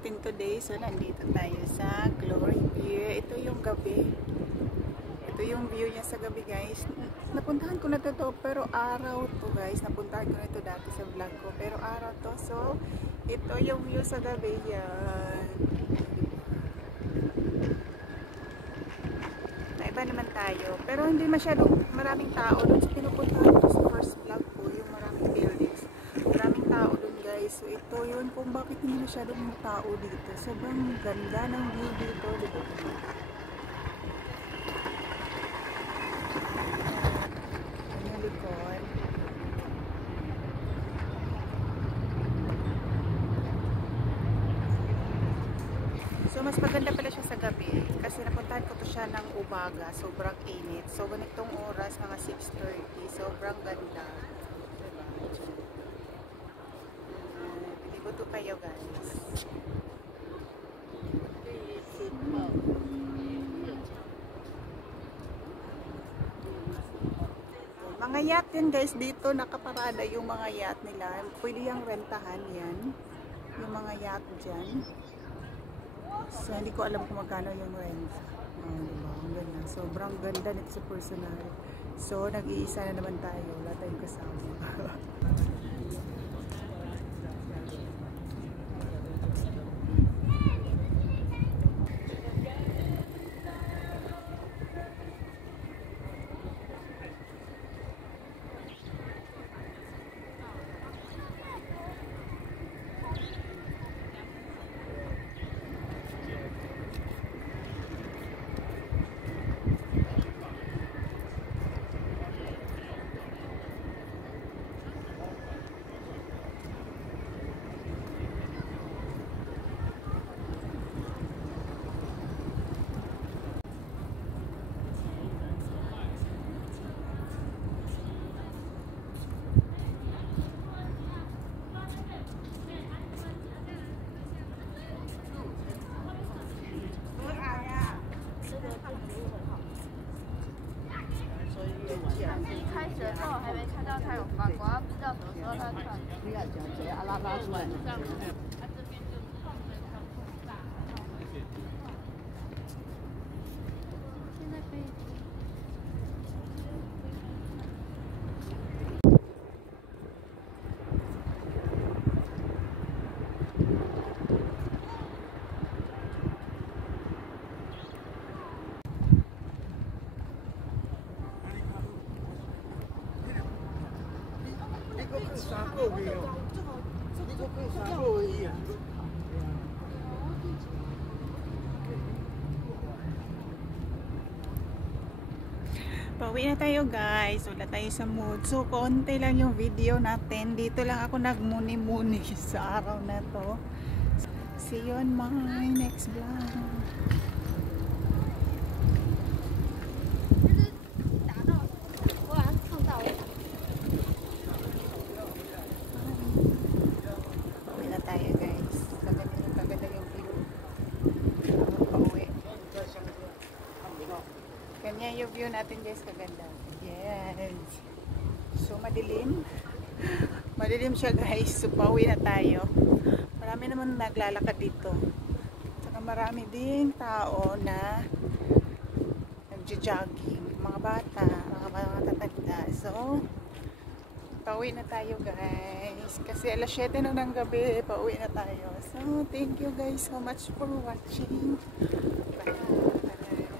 natin today. So, nandito tayo sa Glory Pier. Ito yung gabi. Ito yung view niya sa gabi, guys. Napuntahan ko na to, pero araw to, guys. Napuntahan ko na ito dati sa vlog ko, pero araw to. So, ito yung view sa gabi yan. Naiba naman tayo. Pero hindi masyadong maraming tao doon sa pinupuntahan ko sa first vlog ko. Yung maraming buildings. Maraming tao doon, guys. So, ito yun kung bakit hindi masyadong tao dito. Sobrang ganda ng view dito, diba? Yung likod. So, mas maganda pala siya sa gabi. Kasi napuntahan ko to siya ng umaga. Sobrang init. So, ganitong oras, mga 6:30. Sobrang ganda. Diba? Ito kayo, guys. Mga yacht yan, guys. Dito nakaparada yung mga yacht nila. Pwede yung rentahan yan. Yung mga yacht dyan. So, hindi ko alam kung magkano yung rent. Diba? Ang ganda. Sobrang ganda nito sa personal. So, nag-iisa na naman tayo. Wala tayong kasama. Pauwi na tayo, guys. Wala tayo sa mood. So, konti lang yung video natin. Dito lang ako nagmuni-muni sa araw na to. See you on my next vlog. Ganyan yung view natin, guys, kaganda. Yes. So, madilim. Madilim siya, guys. So, pauwi na tayo. Marami naman naglalakad dito. Saka marami ding tao na nagja-jogging. Mga bata, mga tatanda. So, pauwi na tayo, guys. Kasi alas 7 na ng gabi, pauwi na tayo. So, thank you, guys, so much for watching. Bye.